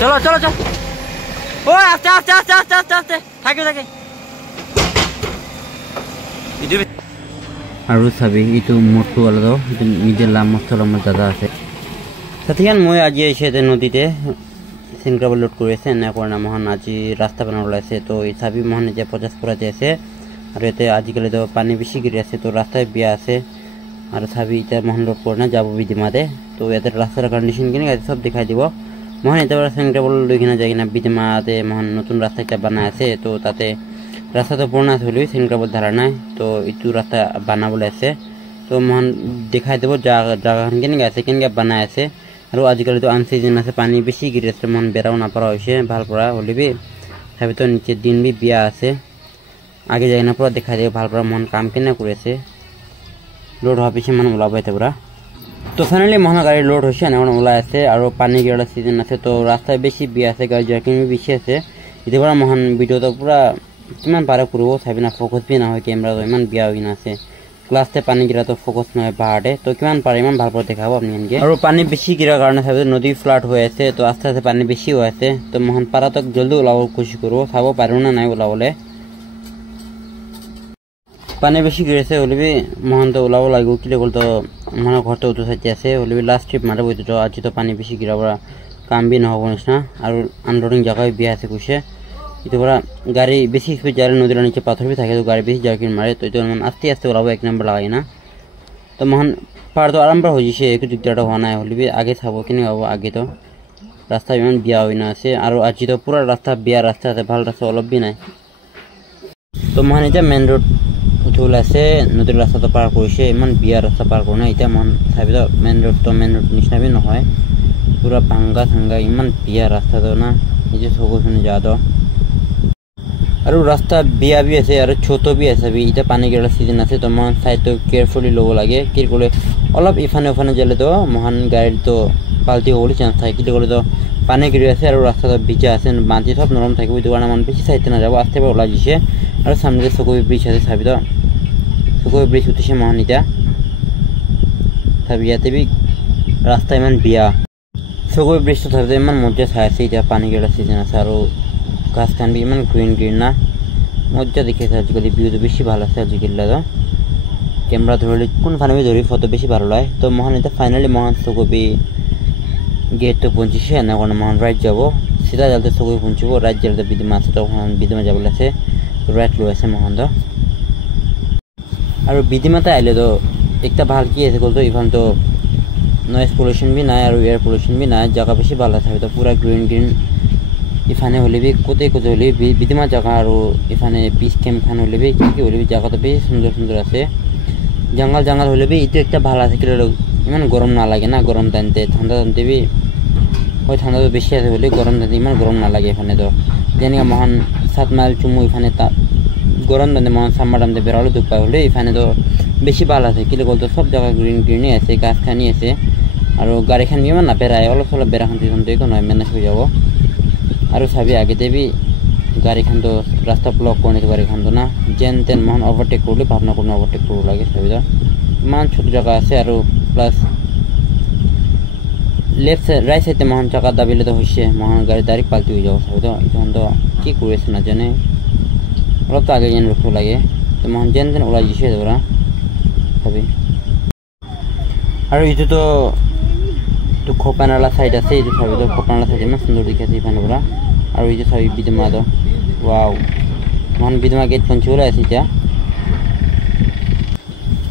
চলো চলো চলো ও আস্তে আস্তে আস্তে আস্তে আস্তে আস্তে থাকে থাকে আৰু চাবি এইটো মোৰটো আলাদা এইটো নিজে লাম মছলা মোৰ দাদা আছে সাথীয়ান মই আজি এসে নদীতে সিনক্রাবল লোড করেছে এনে করে মহান আজি রাস্তা বানানো আছে তো এই চাবি মহান যে 50 পড়াতে আছে আর এতে আজিকালি তো পানি বেশি গিরে আছে তো রাস্তায় বিয়া আছে আর চাবি এটা মহান লোড করে না যাব বিদিমাতে তো এদের রাস্তার কন্ডিশন কিনে সব দেখাই দিব মহান এটা সিনক্রাবল লই কিনা যাই না বিদিমাতে মহান নতুন রাস্তা একটা বানা আছে তো তাতে রাস্তা তো পুরনো আছে হলেও সিনক্রাবল ধারা নাই তো এইটু রাস্তা বানাবলে আছে তো মহান দেখাই দেব জায়গা কিনে আছে কিনে বানায় আছে আৰু আজিকালি তো আন সিজন আছে পানি বেশি গিরে আছে মন বেরাও না পারা হইছে ভাল পড়া হলিবি ভাবি তো নিচে দিন বি বিয়া আছে আগে যাই না পুরো দেখা যায় ভাল পড়া মন কাম কেনা করেছে লোড হওয়া পিছে মন ওলাবাইতে পুরা তো ফাইনালি মহান গাড়ি লোড হইছে না ওলা আছে আর পানি গিরা সিজন আছে তো রাস্তায় বেশি বিয়া আছে গাড়ি জার্কিং বেশি আছে ইতে পুরা মহান ভিডিও তো পুরা কিমান পারে করব সাবি না ফোকাস বি না হয় ক্যামেরা তো ইমান বিয়া হই না আছে ক্লাসতে পানি গিরা তো ফোকাস নয় পাহাড়ে তো কিমান পারে ইমান ভালো করে দেখাবো আপনাকে আর পানি বেশি গিরার কারণে সাবি নদী ফ্লাড হয়ে আছে তো আস্তে আস্তে পানি বেশি হয়ে আছে তো মহান পারা তো জলদি ওলাবো কোশিশ করব খাবো পারো না নাই ওলাবলে পানি বেশি গিরেছে হলিবি মহান তো ওলাবো লাগবে কি বল তো মনে ঘরতে উঠে সাইতে আছে হলিবি লাস্ট ট্রিপ মারে বইতে তো আজ তো পানি বেশি গিরাবরা কাম বি না হবো না আর আনলোডিং জায়গায় বিয়া আছে কুছে itu bara gari besi speed jare nodira niche pathor bhi thake to gari besi jarkin mare to itu man aste aste olabo ek number lagai na to mohan par to aram par hoji she ek jugdata hona hai holibi age thabo kini abo age to rasta iman biya hoina ase aro aji to pura rasta biya rasta ase bhal rasta olob bi nai to mohan eta main road uthul ase nodir rasta to par korise iman biya rasta par korna eta mohan sabi to main road nishna bi no hoy pura bhanga thanga iman biya rasta to na nije sogo sune ja do আৰু ৰাস্তা বিয়া B আছে আৰু ছোট B আছে B এটা পানি গেলা সিজন আছে তো মহান সাইড তো কেয়ারফুলি লব লাগে কি করে অলপ ইফানে ওফানে গেলে তো মহান গাড়ি তো পাল্টি হলে চান্স থাকে কি করে তো পানি গিরে আছে আৰু রাস্তা তো ভিজা আছে বাঁধি সব নরম থাকবে ওই দোকানে মান বেশি সাইতে না যাব আস্তে করে ওলা দিছে আৰু সামনে যে সকই ব্রিজ আছে সাবি তো সকই ব্রিজ উঠিছে মহান এটা সাবি ইয়াতে বি রাস্তা ইমান বিয়া সকই ব্রিজ তো থাকবে ইমান মজা আছে এটা পানি গেলা সিজন আছে আৰু গাছ খান বি ইমান গ্রিন গ্রিন না মজা দেখেছে আজকাল ভিউ তো বেশি ভালো আছে আজকাল তো ক্যামেরা ধরলে কোন ফানে ধরি ফটো বেশি ভালো লাগে তো মহান এটা ফাইনালি মহান সকবি গেট তো পৌঁছিছে না কোন মহান রাইট যাব সিধা জ্বালতে সকবি পৌঁছবো রাইট জ্বালতে বিদিমা আছে তো বিদিমা যাবলে আছে তো রাইট লো আছে মহান তো আর বিদিমাতে আইলে তো একটা ভাল কি আছে বলতো ইভান তো নয়েজ পলিউশন বি নাই আর এয়ার পলিউশন বি নাই জায়গা বেশি ভালো আছে তো পুরা গ্রিন গ্রিন ইফানে হলিবি কোতে কোতে হলিবি বিদিমা জায়গা আর ইফানে পিস ক্যাম্প খান হলিবি কি হলিবি জায়গা তো বেশ সুন্দর সুন্দর আছে জঙ্গল জঙ্গল হলিবি এটা একটা ভালো আছে কিন্তু ইমান গরম না লাগে না গরম টানতে ঠান্ডা টানতে বি ওই ঠান্ডা তো বেশি আছে বলে গরম টানতে ইমান গরম না লাগে এখানে তো যেন মহান 7 মাইল চুমু এখানে গরম টানতে মহান সাম্বার টানতে বেরোলে দুঃখ পায় হলে এখানে তো বেশি ভালো আছে কিন্তু বলতো সব জায়গা গ্রিন গ্রিনই আছে গাছ খানি আছে আর গাড়িখান ইমান না বেড়ায় অলপ অলপ বেড়াখান তুই নয় মেনেজ হয়ে যাব আৰু চাবি আগেতে বি গাড়িখান তো রাস্তা ব্লক করে নিতে গাড়িখান তো না যেন তেন মহান ওভারটেক করলে ভাবনা করে ওভারটেক করব লাগে চাবি তো ইমান ছোট জায়গা আছে আৰু প্লাস লেফট সাইড রাইট সাইডে মহান জায়গা দাবিলে তো হইছে মহান গাড়ি ডাইরেক্ট পাল্টি হয়ে যাব চাবি তো এখন তো কি করেছে না জানে অলপ তো আগে যেন রাখতে লাগে তো মহান যেন তেন ওলাই দিছে ওরা চাবি আৰু এইটো তো তো খোপানালা সাইড আছে এই যে সবই তো খোপানালা সাইড না সুন্দর দেখে আছে এখানে পুরা আর এই যে সবই বিদমা তো ওয়াও মহান বিদমা গেট পৌঁছলে আছে এটা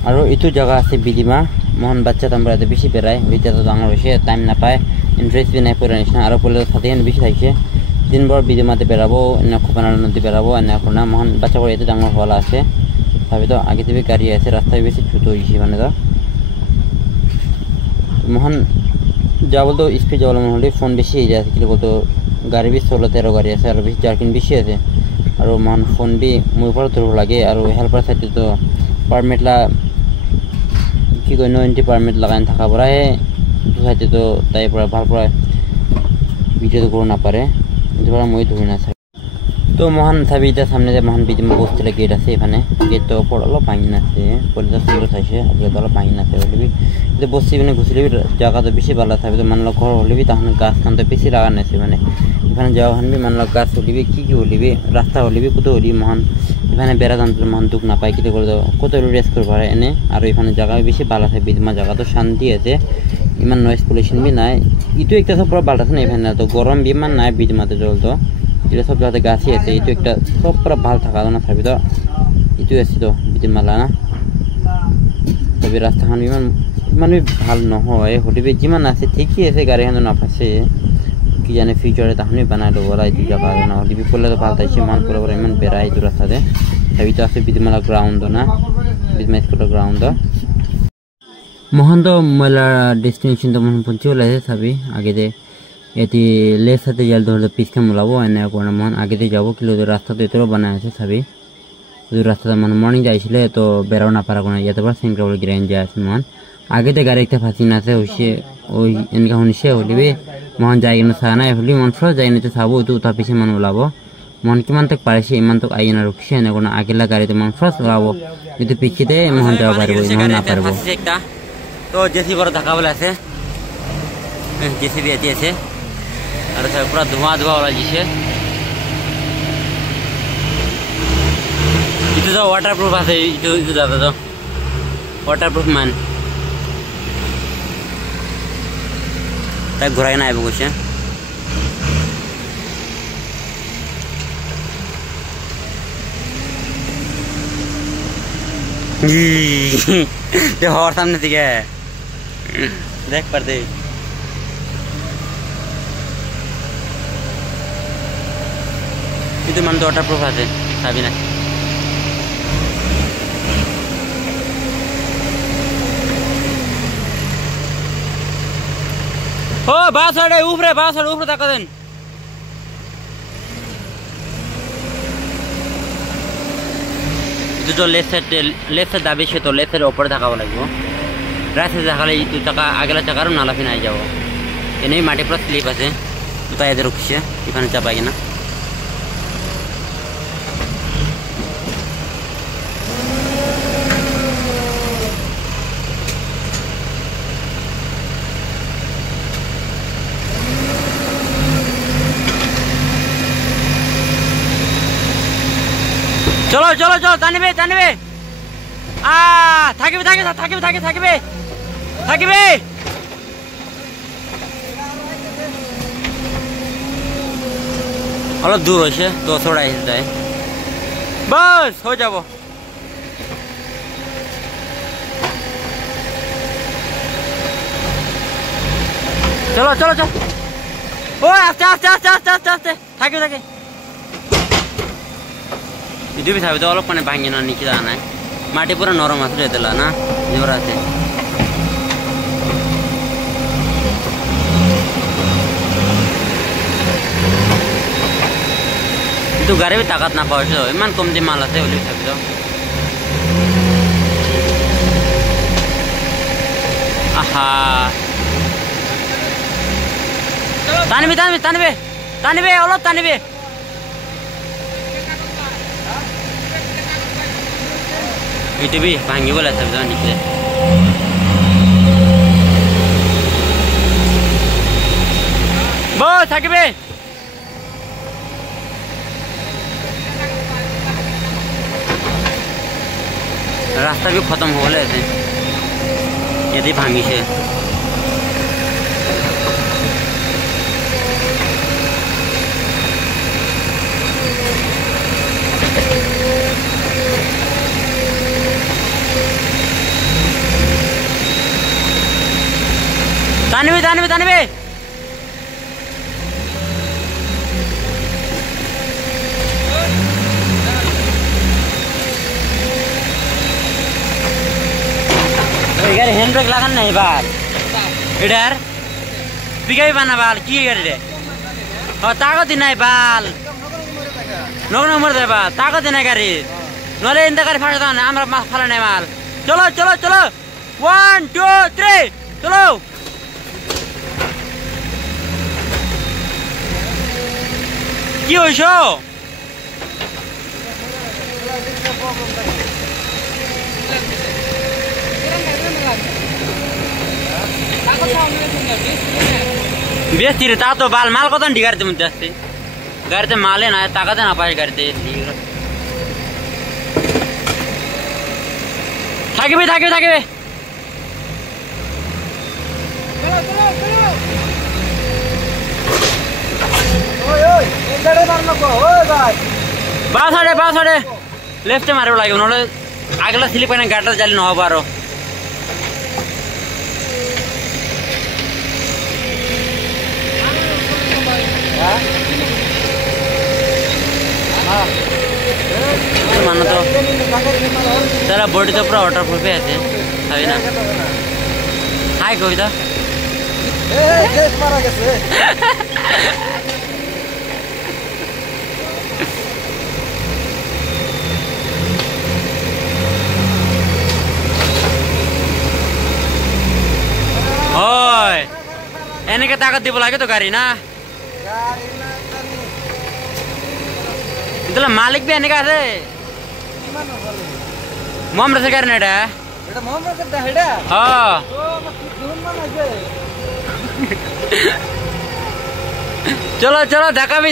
আর এইটো জায়গা আছে বিদিমা মহান বাচ্চা তোমরা এত বেশি বেড়ায় ওইটা তো ডাঙর হয়েছে টাইম না পায় ইন্টারেস্ট বি নাই পড়ে নিস না আরো পড়লে সাথে বেশি থাকছে দিনভর বিদিমাতে বেড়াবো এনে খোপানালা নদী বেড়াবো এনে এখন না মহান বাচ্চা করে এত ডাঙর হওয়া আছে ভাবি তো আগে থেকে গাড়ি আছে রাস্তায় বেশি ছোট হয়েছে মানে তো মহান যা বলতো স্পিড যাওয়ার মনে হলে ফোন বেশি হয়ে যায় কিন্তু বলতো গাড়ি বি 16-13 গাড়ি আছে আর বেশি জার্কিং বেশি আছে আর মহান ফোন বি মুই পর ধরব লাগে আর হেল্পার সাইডে তো পারমিট লা কি কই 90 পারমিট লাগাই থাকা পড়ায় দু সাইডে তো তাই পড়া ভাল পড়া ভিডিও তো করো না পারে কিন্তু মই ধরে না তো মহান সাবিটা সামনে যে মহান বিদিমা বসতে গেট আছে এখানে গেট তো পড়লো পাইন আছে পরিদা সুন্দর থাকছে আজকে তো পাইন আছে বলবি যে বসছি মানে ঘুষলে জায়গা তো বেশি ভালো থাকবে তো মানলো ঘর হলিবি তখন গাছ খান তো বেশি লাগানো আছে মানে এখানে যাওয়া হানবি মানলো গাছ হলিবি কি হলিবি রাস্তা হলিবি কত হলি মহান এখানে বেড়া জানতে মহান দুঃখ না পাই কিতে করে দাও কত রেস্ট করবো এনে আর এখানে জায়গা বেশি ভালো থাকে বিদিমা জায়গা তো শান্তি আছে ইমান নয়েজ পলিউশন বি নাই ইটো একটা সব পুরো ভালো আছে না এখানে তো গরম বিমান নাই বিদিমাতে জল তো এটা সব জায়গাতে গাছই আছে এইটো একটা সব পুরো ভালো থাকা না থাকবি তো ইটো আছে তো বিদিমালা না তবে রাস্তাখান ইমান ইমান ভাল নহয় হলিবি যিমান আছে ঠিকই আছে গাড়ীখান নাফাছে কি জানে ফিউচারে তাহলে বানাই দেবো ওরা এইটো জায়গা না হলিবি করলে তো ভাল থাকছে মান করে ইমান বেড়া এইটো রাস্তাতে তবে তো আছে বিদিমালা গ্রাউন্ড না বিদিমা স্কুলের গ্রাউন্ড মহান তো ময়লা ডেস্টিনেশন তো মহান পৌঁছে ওলাইছে চাবি আগেতে এটি লেফট সাইডে যাই ধরলে পিছকে মোলাবো এনে করে মহান আগেতে যাবো কিন্তু রাস্তা তো এতটাও বানাই আছে চাবি রাস্তাটা মানে মর্নিং যাইছিলে তো বেড়াও না পারা কোনো ইয়াতে পর সেন্টার বলে গ্রাইন যায় আছে মহান আগেতে গাড়ি একটা ফাঁসি না আছে ওই এনেকা শুনিছে হলিবি মহান যাই কিনে চা নাই হলি মন ফ্রস যাই নিতে চাবো তো তাৰ পিছে মান ওলাবো মন কিমান তক পাৰিছে ইমান তক আই না ৰখিছে এনে কোনো আগেলা গাড়ীতে মন ফ্ৰস ওলাবো যদি পিছিতে মহান যাব পাৰিব নহলে না পাৰিব তো জেসি বড় ধাক্কা বলে আছে জেসিবি এটি আছে আর পুরো ধোঁয়া ধোঁয়া ওলা যাচ্ছে এটা তো ওয়াটারপ্রুফ আছে এটা দাদা তো ওয়াটারপ্রুফ মান তাই ঘোরাই না আইব কইছে হওয়ার সামনে থেকে দেখ পারতে কিন্তু মানে ওয়াটারপ্রুফ আছে সাবি না ও বাসাড়ে উপরে তাকা দেন তো লেফট সাইড দাবি সে তো লেফট সাইডের উপরে থাকাবো লাগবো রাইট সাইডে থাকলে দু টাকা আগেলা চাকারও নালাফি নাই যাব এনেই মাটি পুরো স্লিপ আছে তো তাই এদের রুখছে এখানে চাপাই কিনা চলো চলো চলো টানিবে থাকিবে অলপ দূর হয়েছে তো ছড়াই যায় বাস হয়ে যাব চলো ও আস্তে থাকে ইউটিউবে থাকবে তো অলপ মানে ভাঙে না নিচে দাঁড়া নাই মাটি পুরো নরম আছে এতলা না জোর আছে কিন্তু গাড়ি তাকাত না পাওয়া ইমান কম দিয়ে মাল আছে বলে থাকবে তো আহা টানিবে অলপ টানিবে ইউটিউবে ভাঙি বলে থাকবে তো নিচে বস থাকিবে রাস্তা भी खत्म हो गए थे यदि भांगी से तानिबे गाड़ी हैंड ब्रेक लगान नहीं बाल इधर पिकाई बना बाल की गाड़ी रे और ताकत दिन नहीं बाल नौकरी उम्र दे बाल ताकत दिन नहीं गाड़ी नॉले इंदा गाड़ी फाड़ दान आमरा मास फाला नहीं बाल चलो 1 2 3 चलो কি হইছো বেশি রে তা তো বাল মাল কত গাড়িতে মধ্যে আসছে গাড়িতে মালে না টাকাতে না পাই গাড়িতে থাকিবে থাকিবে থাকিবে বাস আড়ে লেফটে মারব লাগবে নহলে আগলা স্লিপ হয় না গাড়িটা চালি নহব আরো मानो तो तेरा बॉडी तो पूरा वाटरप्रूफ है ऐसे अभी ना हाय कविता ओए एने के ताकत दी बोला के तो गाड़ी ना इतना मालिक भी आने का है मोम रसे करने डा এটা মোম করতে হেডা हां তো ধুন মান আছে चलो चलो ढाका भी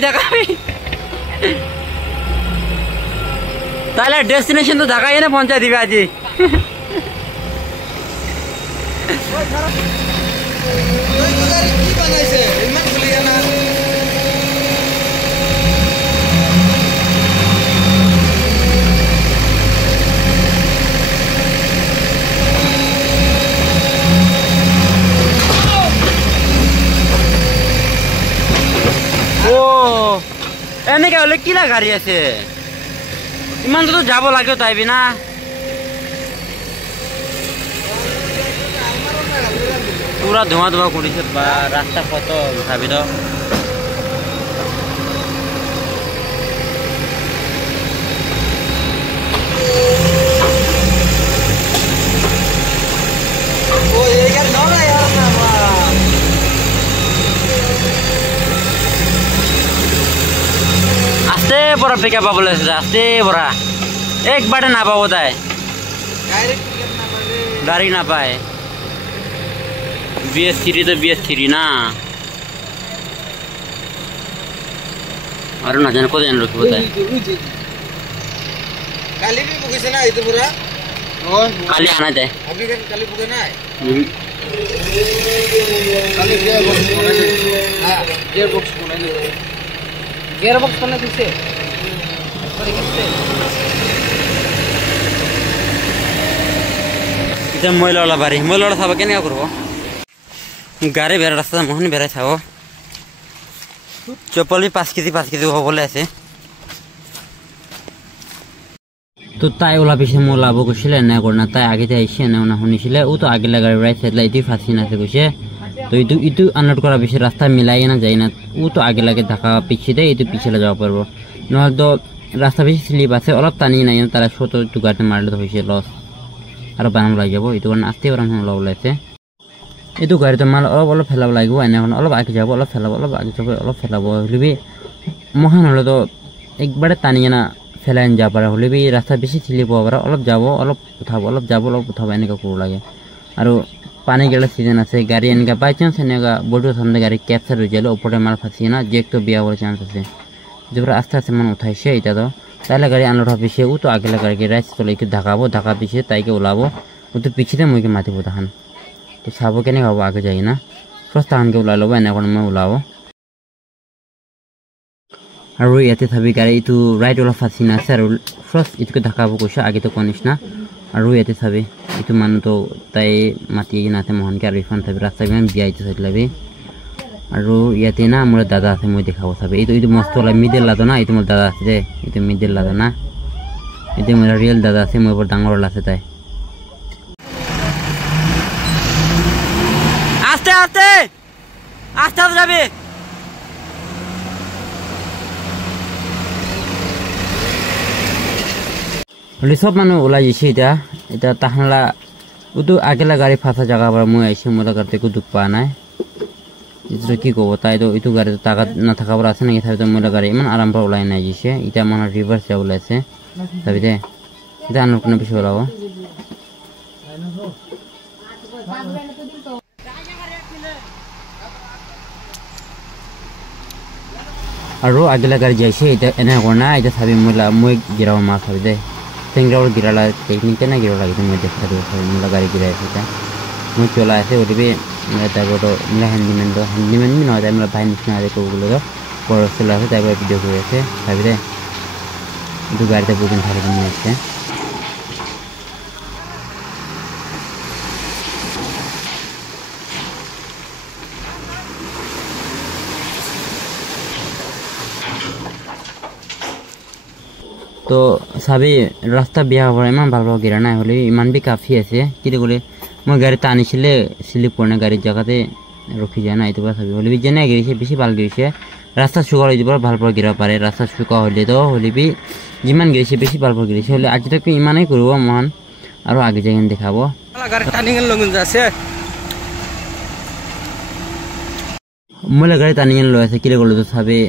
ताले डेस्टिनेशन तो ढाका ही ना पहुंचा दिबे आज কি বানাইছে ইমান ক্লিয়ার না एने क्या बोले किला गाड़ी ऐसे इमान तो जाबो लागे तो आइबी ना पूरा धुआं धुआं कुड़ी से रास्ता कत भाभी तो ओ ये यार ना यार ना आस्ते बड़ा पिकअप बोले आस्ते बड़ा एक बार ना पाओ होता है डायरेक्ट टिकट ना पाए गाड़ी ना पाए BS3 तो BS3 ना और ना जाने को देने लोग होता है काली भी बुकी से ना इधर पूरा काली आना चाहिए अभी kan काली बुकी ना है काली गियर बॉक्स करने दिसे इधर मोइला वाला बारी मोइला वाला साबा क्या करो गाड़ी बेरा रास्ता मोहन बेरा था वो चप्पल भी 5 केजी वो बोले ऐसे तो ताई वाला पीछे मोला वो कुछ ले ना करना ताई आगे जाए इसे ना होने से ले वो तो आगे लगा राइट साइड लाइट ही फांसी ना से कुछ है तो इतु अनलोड करा पीछे रास्ता मिलाए ना जाए ना वो तो आगे लगे धक्का पीछे दे इतु पीछे ले जाओ पर वो ना तो रास्ता पीछे स्लिप आसे और अब तानी नहीं है तारा छोटो तू गाड़ी मार ले तो पीछे लॉस और बनाम लग जाबो इतु करना आस्ते बराम हम लोग लेते इतु गाड़ी तो माल और फेला लगे वो एने और आगे जाबो और फेला आगे जाबो और फेला वो भी महान हलो तो एक बार तानी ना फेलाइन जा पारा हले भी रास्ता बेसि स्लिप हो पारा अलग जाबो अलग उठाबो एने का करू लागे और पानी गेला सीजन আছে गाड़ी एनका बाय चांस एनेका बोटो सामने गाड़ी कैप्चर हो जाले ऊपर माल फासी ना जेक तो बिया वाला चांस আছে जब आस्ते आस्ते मन उठाइছে এটা তো তাহলে গাড়ি আনলোড হবে সে ও তো আগে লাগা গাড়ি রাইট চলে কি ঢাকা পিছে তাইকে উলাবো ও তো পিছিতে মইকে মাতিবো তখন তো সাবো কেনে গাবো আগে যাই না ফার্স্ট তাহানকে উলাই লব এনে কোন মই উলাবো আৰু ইয়াতে থাবি গাড়ি ইটো ৰাইট ওলা ফাসি না আছে আৰু ফাৰ্স্ট ইটোকে ঢাকাবো কইছে আগে তো কোনিস না আৰু ইয়াতে থাবি itu man to tai mati na the mohon ka refund thabi rasta ben biai to saitlabi aru yate na amra dada ase moi dekhabo sabe itu most wala middle la to na itu mol dada ase itu middle la na itu mera real dada ase moi bor dangor la ase tai aste jabe सब मानु ओला जिसे इता ताहला उदु आगेला गाड़ी fossa जगह पर मुई आइसे मोला करते को दुख पाना है इधर की को बताए तो इतु गाड़ी तो ताकत न थका पर आसे नहीं था तो मोला गाड़ी मन आराम पर ओला नहीं जिसे इता मन रिवर्स जा ओला से तभी दे জানো কোনো বেশি ওলাব আৰু আগলা গাড়ি যাইছে এটা এনে করনা এটা সাবি মই গিরাও মাছ হবে দে টেংরাওর গিরালা টেকনিকটা না গিরাও লাগে মই দেখা দেব মোলা গাড়ি গিরাই এটা মই চলা আছে ওদিকে তারপর মোলা হ্যান্ডিম্যান নয় তাই মোলা ভাই নিচিনা আছে কোগুলো বড় চলা আছে তারপর ভিডিও করে আছে ভাবি দে দু গাড়িতে বুকিং থাকে নিয়ে আসছে তো সাবি রাস্তা বিয়া হবার ইমান ভালো গিরা নাই হলে ইমান বি কাফি আছে কিন্তু বলে মই গাড়ি টানিছিলে স্লিপ করে গাড়ির জায়গাতে রখি যায় না এই তো সাবি হলে বি জেনে গিয়েছে বেশি ভাল গিয়েছে রাস্তা শুকা হয়ে যাবার ভাল পর গিরা পারে রাস্তা শুকা হলে তো হলে বি যিমান গিয়েছে বেশি ভাল পর গিয়েছে হলে আজ তো ইমানেই করবো মহান আরো আগে যাই দেখাবো মোলা গাড়ি টানিয়ে লো আছে কিরে করলো তো সাবি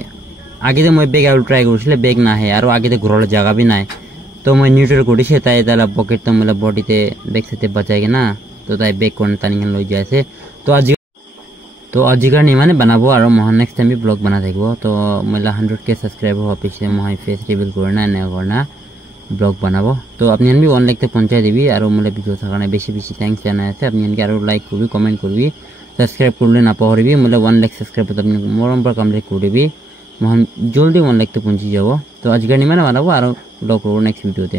আগে তো মই বেগ আর ট্রাই করছিলে বেগ না হে আর আগে তো ঘোরার জায়গা বি নাই তো মই নিউট্রাল করেছে তাই তাহলে পকেট তো মোলা বডিতে বেগ সাথে বাঁচাই না তো তাই বেগ করে টানিয়ে লই যাইছে তো আজিকার নিমানে বানাবো আর মহান নেক্সট টাইম ব্লগ বানা থাকবো তো মোলা 100K সাবস্ক্রাইবার হওয়ার পিছিয়ে মহাই ফেস রিভিল করে না এনে করনা ব্লগ বানাবো তো আপনি আনবি 1 লাখ তক পৌঁছাই দিবি আর মোলা ভিডিও থাকার বেশি বেশি থ্যাঙ্কস জানাই আছে আপনি আনকে আরো লাইক করবি কমেন্ট করবি সাবস্ক্রাইব করলে না পাহরিবি মোলা 1 লাখ সাবস্ক্রাইব তো আপনি মরম পর কমপ্লিট করবি মহান জলদি 1 লাখ তক পৌঁছে যাব তো আজকের নিমানে বানাবো আর ব্লগ করবো নেক্সট ভিডিওতে